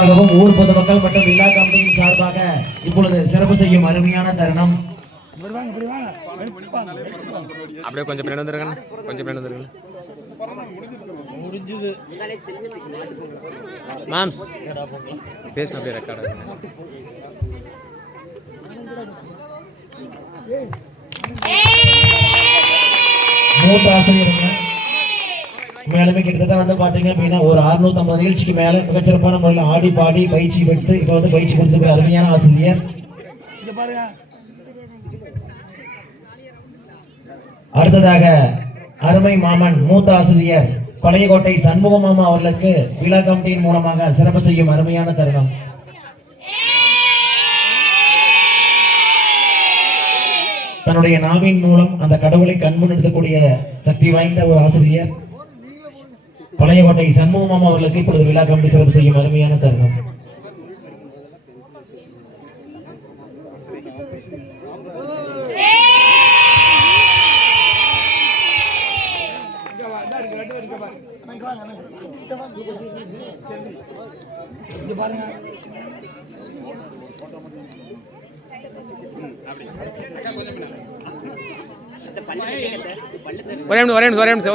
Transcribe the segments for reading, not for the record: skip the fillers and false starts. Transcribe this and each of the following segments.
சார்பாகவும் ஊர் பொதுமக்கள் மற்றும் விழா கமிட்டியின் சார்பாக இப்பொழுது சிறப்பு செய்யும் அருமையான தருணம். அப்படியே கொஞ்சம் பின்னாடி வந்துருங்க, கொஞ்சம் பின்னாடி வந்துருங்க. முடிஞ்சது மேம் பேச அப்படியே ரெக்கார்ட் மூத்த ஆசிரியருங்க. மேலுமே கிட்டத்தட்ட வந்து பாத்தீங்க அப்படின்னா ஒரு 650 நிகழ்ச்சிக்கு மேல மிகச்சிறப்பான முறையில் ஆடி பாடி பயிற்சி பெற்று இப்ப வந்து பயிற்சி கொடுத்து அருமையான ஆசிரியர். அடுத்ததாக அருமை மாமன் மூத்த ஆசிரியர் பழையகோட்டை சண்முகமாமா அவர்களுக்கு விழா கமிட்டியின் மூலமாக சிறப்பு செய்யும் அருமையான தருணம். தன்னுடைய நாவின் மூலம் அந்த கடவுளை கண்முன் எடுக்கக்கூடிய சக்தி வாய்ந்த ஒரு ஆசிரியர் பழையகோட்டை சண்முகமாமா அவர்களுக்கு இப்பொழுது விழா கமிட்டி சிறப்பு செய்யும் அருமையான தருணம்.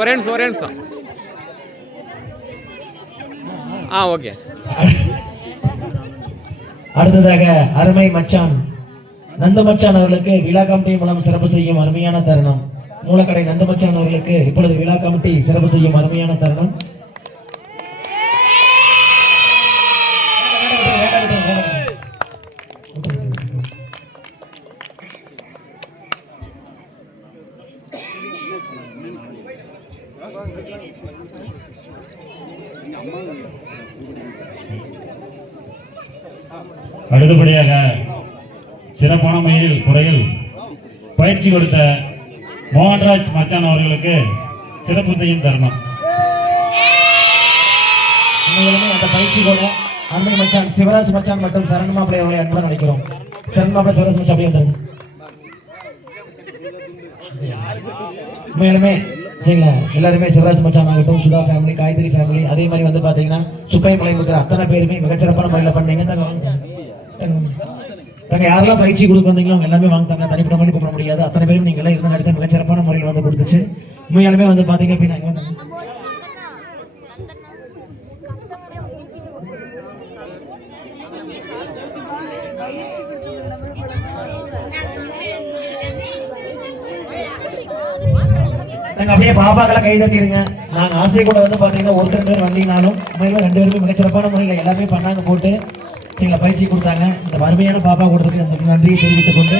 ஒரே நிமிஷம். ஓகே. அடுத்ததாக அருமை மச்சான் நந்த மச்சான் அவர்களுக்கு விழா கமிட்டி மூலம் சிறப்பு செய்யும் அருமையான தருணம். மூலக்கடை நந்த மச்சான் அவர்களுக்கு இப்பொழுது விழா கமிட்டி சிறப்பு செய்யும் அருமையான தருணம். அடுத்தபடியாக சிறப்பான முறையில் குறையில் பயிற்சி கொடுத்த மோகன்ராஜ் மச்சான் அவர்களுக்கு சிறப்பு செய்யும் தருணம். அந்த பயிற்சி கூட அருமை மச்சான் சிவராஜ் மச்சான் மற்றும் சரண் மாப்பிள்ளை அவர்களை அன்புடன் நினைக்கிறோம். சரண் மாப்பிள்ளை சிவராஜ் மச்சான் அப்படியே வந்துருங்க. மேலுமே சரிங்களா, எல்லாருமே சிவராஜ் மச்சான் ஆகட்டும், சுதா ஃபேமிலி, காய்கறி ஃபேமிலி, அதே மாதிரி வந்து பாத்தீங்கன்னா சுப்பை மலை இருக்கிற அத்தனை பேருமே மிகச்சிறப்பான முறையில் பண்ணீங்க. தங்க யாரெல்லாம் பயிற்சி கொடுக்க வந்தீங்களோ அவங்க எல்லாமே வாங்கிட்டாங்க. தனிப்பட்ட மாதிரி கூப்பிட முடியாது. அத்தனை பேரும் நீங்க எல்லாம் இருந்த நேரத்தில் மிகச்சிறப்பான முறையில் வந்து கொடுத்துச்சு. உண்மையாலுமே வந்து பாத்தீங்க அப்படின்னா அப்படியே பாப்பாக்கெல்லாம் கை தட்டிடுங்க. நாங்க ஆசை கூட வந்து பாத்தீங்கன்னா ஒருத்தர் பேர் வந்தீங்கனாலும் உண்மையில 2 பேருமே மிகச்சிறப்பான முறையில் எல்லாமே பண்ணாங்க போட்டு சரிங்களா பயிற்சி கொடுத்தாங்க. இந்த அருமையான பாப்பா கொடுத்ததுக்கு அந்த நன்றியை தெரிவித்துக் கொண்டு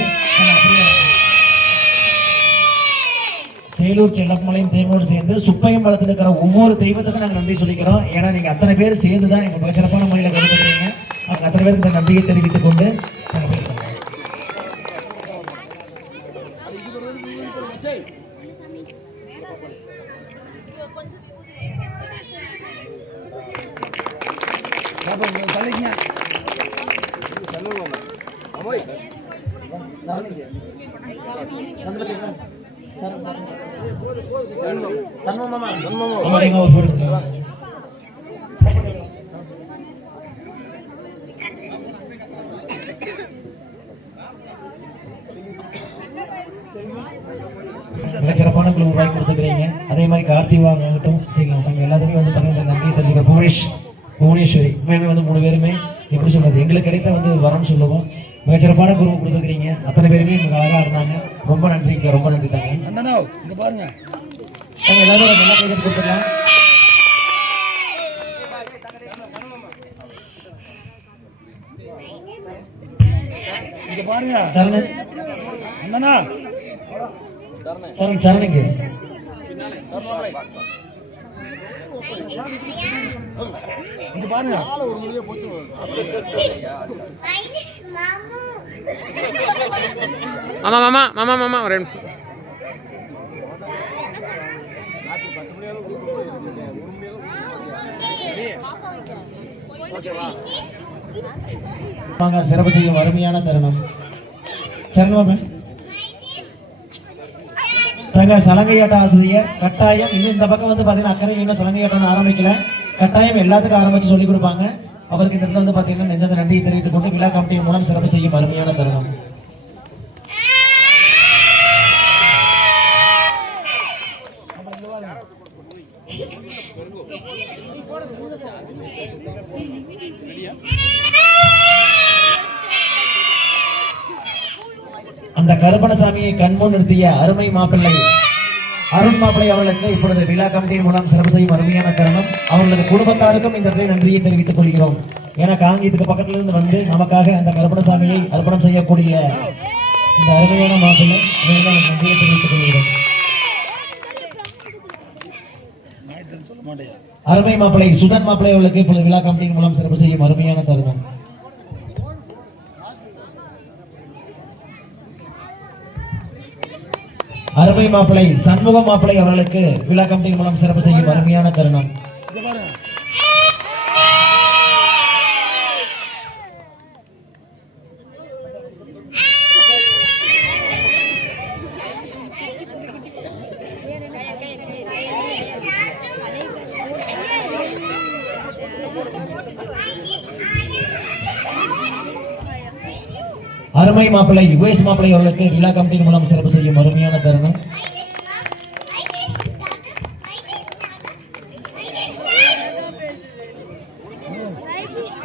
சேலூர் செல்லப்பமலையும் தெய்வங்களோடு சேர்ந்து சுப்பையும் பலத்தில் இருக்கிற ஒவ்வொரு தெய்வத்துக்கும் நாங்கள் நன்றி சொல்லிக்கிறோம். ஏன்னா நீங்க அத்தனை பேர் சேர்ந்து தான் எங்க மிகச்சிறப்பான முறையில் கொடுத்துருக்கீங்க. அவங்க அத்தனை பேருக்கு இந்த நன்றியை தெரிவித்துக் கொண்டு சிறப்பான குழு உருவாக்கி கொடுத்துக்கிறீங்க. அதே மாதிரி கார்த்திகா ஆகட்டும் சரிங்களா, அவங்க எல்லாத்துமே வந்து பார்த்தீங்கன்னா நன்றியை தெரிஞ்சுக்க புவனேஸ்வரி உண்மையுமே வந்து 3 பேருமே எப்படி சொல்றது எங்களுக்கு கிடைத்த வந்து வரம்னு சொல்லுவோம். மிகச்சிறப்பான குரு கொடுத்துருக்கிறீங்க. அத்தனை பேருமே எனக்கு அழகா இருந்தாங்க. ரொம்ப நன்றிங்க, ரொம்ப நன்றி தாங்க. இங்க பாருங்க எல்லாரும் நல்லா கைது கொடுத்துக்கலாம். இங்க பாருங்க சரண் அண்ணா சரணுங்க இங்க பாருங்க மாமா ஒரு நிமிஷம். சிறப்பு செய்யும் அருமையான தருணம். தங்க சலங்கையாட்ட ஆசிரியர் கட்டாயம் இன்னும் இந்த பக்கம் வந்து பாத்தீங்கன்னா அக்கறை இன்னும் சலங்கையாட்டம் ஆரம்பிக்கல. கட்டாயம் எல்லாத்துக்கும் ஆரம்பிச்சு சொல்லி கொடுப்பாங்க. அவருக்கு இந்த இடத்துல வந்து பாத்தீங்கன்னா நெஞ்சத நன்றியை தெரிவித்துக் கொண்டு விழா கமிட்டியின் மூலம் சிறப்பு செய்யும் அருமையான தருணம். அந்த கருப்பணசாமியை கண்முன் நிறுத்திய அருமை மாப்பிள்ளை அருண் மாப்பிள்ளை அவர்களுக்கு இப்பொழுது விழா கமிட்டியின் மூலம் சிறப்பு செய்யும் அருமையான தருணம். அவர்களது குடும்பத்தாருக்கும் இந்த இடத்தில் நன்றியை தெரிவித்துக் கொள்கிறோம். ஏன்னா காங்கியத்துக்கு பக்கத்துல இருந்து வந்து நமக்காக அந்த கருப்பணசாமியை அர்ப்பணம் செய்யக்கூடிய இந்த அருமையான மாப்பிள்ளை நன்றியை தெரிவித்துக் கொள்கிறோம். சொல்ல மாட்டேன். அருமை மாப்பிள்ளை சுதன் மாப்பிள்ளை அவர்களுக்கு இப்பொழுது விழா கமிட்டியின் மூலம் சிறப்பு செய்யும் அருமையான தருணம். அருமை மாப்பிள்ளை சண்முக மாப்பிள்ளை அவர்களுக்கு விழா கமிட்டியின் மூலம் சிறப்பு செய்யும் அருமையான தருணம். அருமை மாப்பிள்ளை யுகேஷ் மாப்பிள்ளை அவர்களுக்கு விழா கமிட்டியின் மூலம் சிறப்பு செய்யும் அருமையான தருணம்.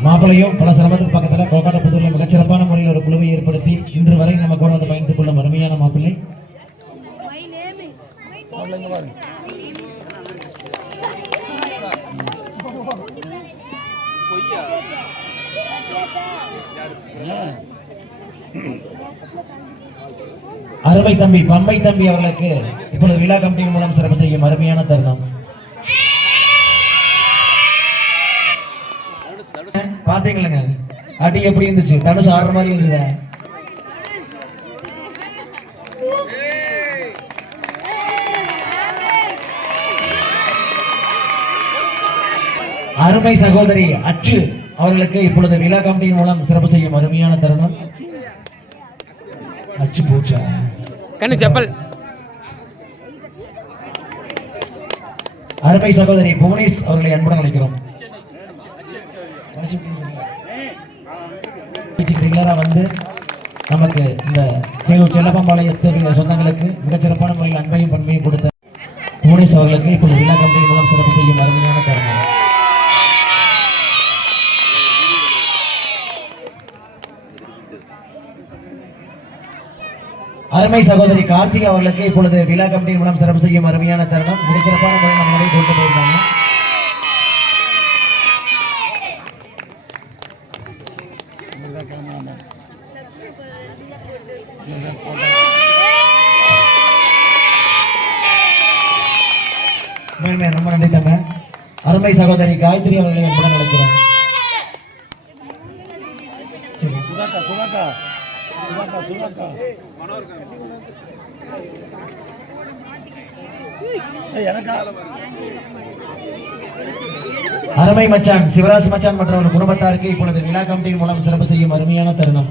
மாப்பிள்ளையும் பல சிரமத்துக்கு பக்கத்தில் கோக்காட்டப்புத்தூரில் மிகச்சிறப்பான முறையில் ஒரு குழுவை ஏற்படுத்தி இன்று வரை நம்ம கூட வந்து பயணித்துக் கொள்ளும் அருமையான மாப்பிள்ளை. அருமை தம்பி பம்பை தம்பி அவர்களுக்கு இப்பொழுது விழா கமிட்டியின் மூலம் சிறப்பு செய்யும் அருமையான தருணம். பாத்தீங்களா அடி எப்படி இருந்துச்சு? தனுஷ் ஆடுற மாதிரி இருந்தது. அருமை சகோதரி அச்சு அவர்களுக்கு இப்பொழுது விழா கமிட்டியின் மூலம் சிறப்பு செய்யும் அருமையான தருணம். அச்சு போச்சா கண்ணு செப்பல். அருமை சகோதரி புவனேஷ் அவர்களை அன்புடன் அழைக்கிறோம். ரெகுலரா வந்து நமக்கு இந்த செல்லப்பம்பாளையத்து சொந்தங்களுக்கு மிகச்சிறப்பான முறையில் அன்பையும் பண்பையும் கொடுத்த புவனேஷ் அவர்களுக்கு இப்பொழுது விழா கமிட்டியின் மூலம் சிறப்பு செய்யும் அருமையான தருணம். அருமை சகோதரி கார்த்திகா அவர்களுக்கு இப்பொழுது விழா கமிட்டியின் மூலம் சிறப்பு செய்யும் அருமையான தருணம். மிகச்சிறப்பான முறை நம்மளை கொண்டு போயிருக்காங்க. ரொம்ப நன்றி தங்க. அருமை சகோதரி காயத்ரி அவர்களை என்புடன் அழைக்கிறோம். சுதாக்கா சுதாக்கா சுதாக்கா சுதாக்கா எனக்கா அருமை மச்சான் சிவராஜ் மச்சான் மற்றும் குடும்பத்தாருக்கு இப்பொழுது விழா கமிட்டியின் மூலம் சிறப்பு செய்யும் அருமையான தருணம்.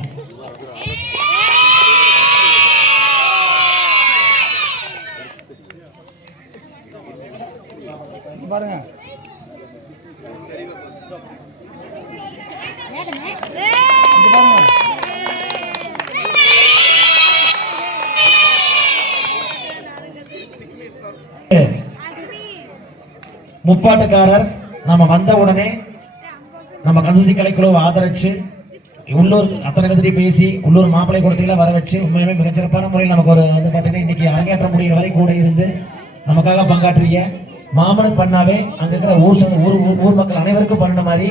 பாருங்க முப்பாட்டுக்காரர் நம்ம வந்த உடனே நம்ம கன்சல்டி கலைக்குழுவை ஆதரிச்சு உள்ளூர் அத்தனை பேர்த்தையும் பேசி உள்ளூர் மாப்பிள்ளை கொடுத்தீங்களா வர வச்சு உண்மையுமே மிகச்சிறப்பான முறையில் நமக்கு ஒரு வந்து பார்த்தீங்கன்னா இன்னைக்கு அரங்கேற்ற முடிய வரை கூட இருந்து நமக்காக பங்காற்றிய மாமனுக்கு பண்ணாவே அங்க இருக்கிற ஊர் மக்கள் அனைவருக்கும் பண்ண மாதிரி.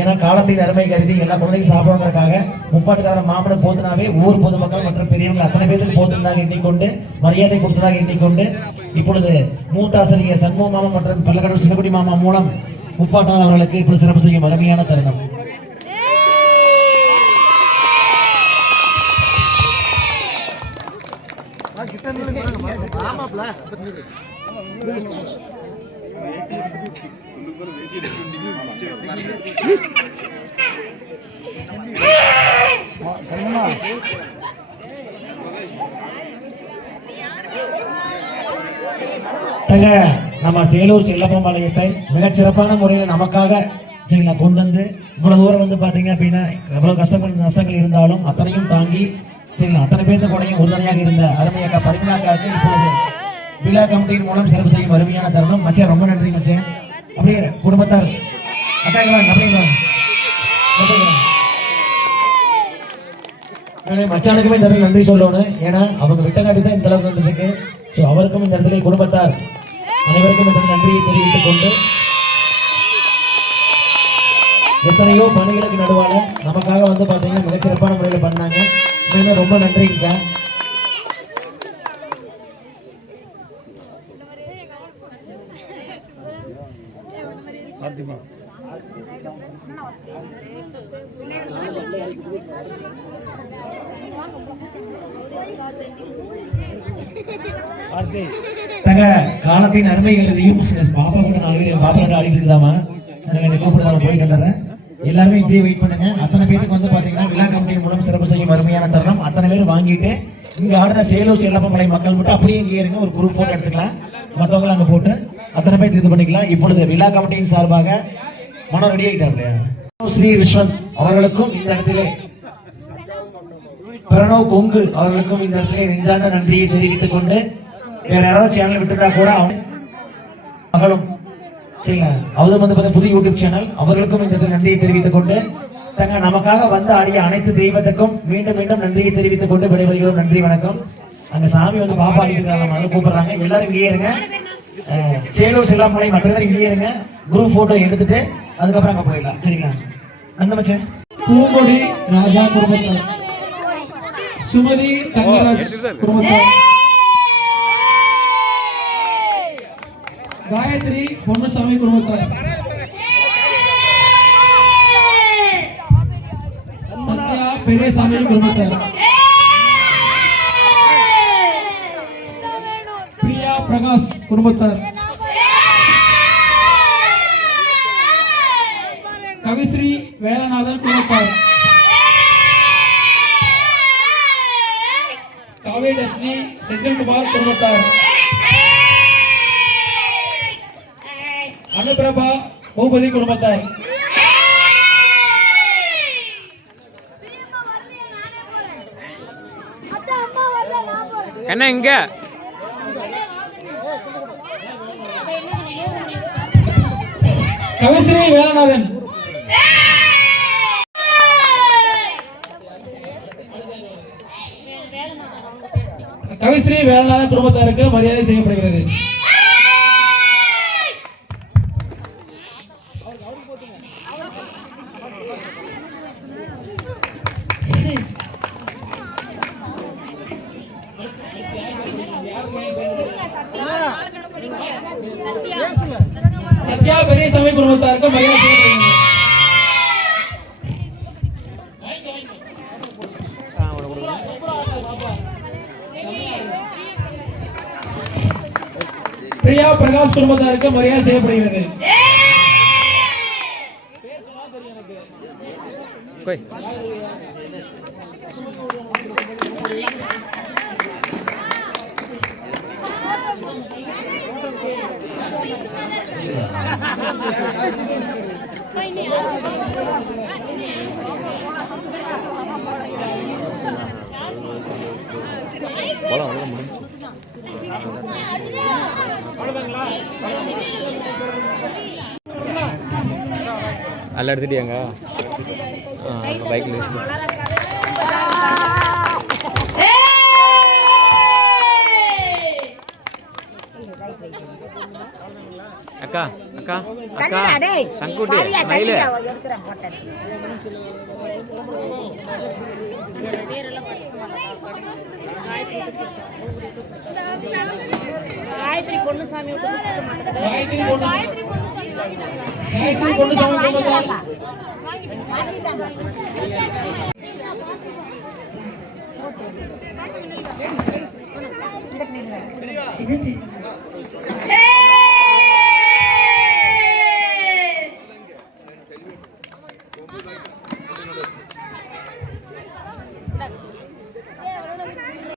ஏன்னா காலத்தின் அருமை கருதி எல்லா குழந்தையும் சாப்பிடுவதற்காக முப்பாட்டுக்காரர் மாமனுக்கு போதுனாவே ஊர் பொதுமக்கள் மற்றும் பெரியவர்கள் அத்தனை பேருக்கு போதுனதாக எண்ணிக்கொண்டு மரியாதை கொடுத்ததாக எண்ணிக்கொண்டு இப்பொழுது மூத்தாசிரியர் சண்முக மாமா மற்றும் பல்லக்கடவுள் சின்னக்குடி மாமா மூலம் முப்பாட்டாளர் அவர்களுக்கு இப்பொழுது சிறப்பு செய்யும் அருமையான தருணம். நம்ம சேலூர் செல்லப்பம்பாளையத்தை மிகச்சிறப்பான முறையில் நமக்காக சரிங்களா கொண்டு வந்து இவ்வளவு தூரம் வந்து பாத்தீங்க அப்படின்னா எவ்வளவு நஷ்டங்கள் இருந்தாலும் அத்தனையும் தாங்கி சரிங்களா அத்தனை பேருக்கு கூடயும் உறுதுணையாக இருந்த அருமை அக்கா பரிமளாக்காவுக்கு இப்பொழுது விழா கமிட்டியின் மூலம் சிறப்பு செய்யும் அருமையான தருணம். மச்சான் ரொம்ப நன்றி மச்சான். அப்படியே குடும்பத்தார் அக்காக்கலாம் அப்படிங்களா மச்சானுக்குமே இந்த இடத்துல நன்றி சொல்லணும். ஏன்னா அவங்க விட்டங்காட்டி தான் இந்த அளவுக்கு வந்துருக்கு. ஸோ அவருக்கும் இந்த இடத்துல குடும்பத்தார் அனைவருக்கும் இந்த நன்றியை தெரிவித்துக் கொண்டு எத்தனையோ பணிகளுக்கு நடுவால நமக்காக வந்து பார்த்தீங்கன்னா மிகச்சிறப்பான முறையில் பண்ணாங்க. உண்மையுமே ரொம்ப நன்றிங்க. பார்த்திமா தங்க காலத்தின் அருமைகள் எதையும் பாப்பா கூட பாப்பா ஆடிட்டு இருக்கலாமா கூப்பிடுறதால போயிட்டு வந்துடுறேன். எல்லாருமே இப்படியே வெயிட் பண்ணுங்க. அத்தனை பேருக்கு வந்து பாத்தீங்கன்னா விழா கமிட்டியின் மூலம் சிறப்பு செய்யும் அருமையான தருணம். அத்தனை பேர் வாங்கிட்டு இங்க ஆடுற சேலூர் செல்லப்பமலை மக்கள் மட்டும் அப்படியே இங்கே இருங்க. ஒரு குரூப் போட்டு எடுத்துக்கலாம். மற்றவங்களை அங்கே போட்டு அத்தனை பேர் இது பண்ணிக்கலாம். இப்பொழுது விழா கமிட்டியின் சார்பாக மனம் ரெடி ஆகிட்டாப்லையா ஸ்ரீ ரிஷ்வந்த் அவர்களுக்கும் இந்த இடத்திலே பிரணவ் கொங்கு அவர்களுக்கும் இந்த இடத்திலே நெஞ்சார்ந்த நன்றியை தெரிவித்துக் கொண்டு வேற யாராவது சேனல் விட்டுட்டா கூட அவங்க மகளும் சரிங்களா அவரும் வந்து பார்த்தா புதிய யூடியூப் சேனல் அவர்களுக்கும் இந்த நன்றியை தெரிவித்துக் கொண்டு தங்க நமக்காக வந்து ஆடிய அனைத்து தெய்வத்துக்கும் மீண்டும் மீண்டும் நன்றியை தெரிவித்துக் கொண்டு விடைபெறுகிறோம். நன்றி வணக்கம். அங்க சாமி வந்து பாப்பா ஆடிட்டு கூப்பிடுறாங்க. எல்லாரும் இங்கே இருங்க. சேலூர் செல்லாமலை மற்ற பேர் இங்கே இருங்க. குரூப் போட்டோ எடுத்துட்டு அதுக்கப்புறம் அங்க போயிடலாம். சரிங்களா அந்த மச்சன் பூங்கொடி ராஜா குடும்பத்தார், சுமதி தங்கராஜ் குடும்பத்தார், காயத்ரி பொன்னுசாமி குடும்பத்தார், சத்யா பெரியசாமி குடும்பத்தார், பிரியா பிரகாஷ் குடும்பத்தார், கவிஸ்ரீ வேலநாதன் குடும்பத்தார், காவேதஸ்ரீ செந்தில்குமார் குடும்பத்தார், அனுபிரபா பூபதி குடும்பத்தார், என்ன இங்க கவிஸ்ரீ வேலநாதன், கவிஸ்ரீ வேலநாதன் குடும்பத்தாருக்கு மரியாதை செய்யப்படுகிறது. சத்யா பெரியசாமி குடும்பத்தாருக்கு மரியாதை செய்யப்படுகிறது. பிரியா பிரகாஷ் குடும்பத்தாருக்கு மரியாதை செய்யப்படுகிறது. எல்லாம் எடுத்துட்டியாங்க பைக்கில் அக்கா அக்கா அக்கா தங்குட்டி மயிலு காயத்ரி பொன்னுசாமி காயத்ரி பொன்னுசாமி குடும்பத்தார்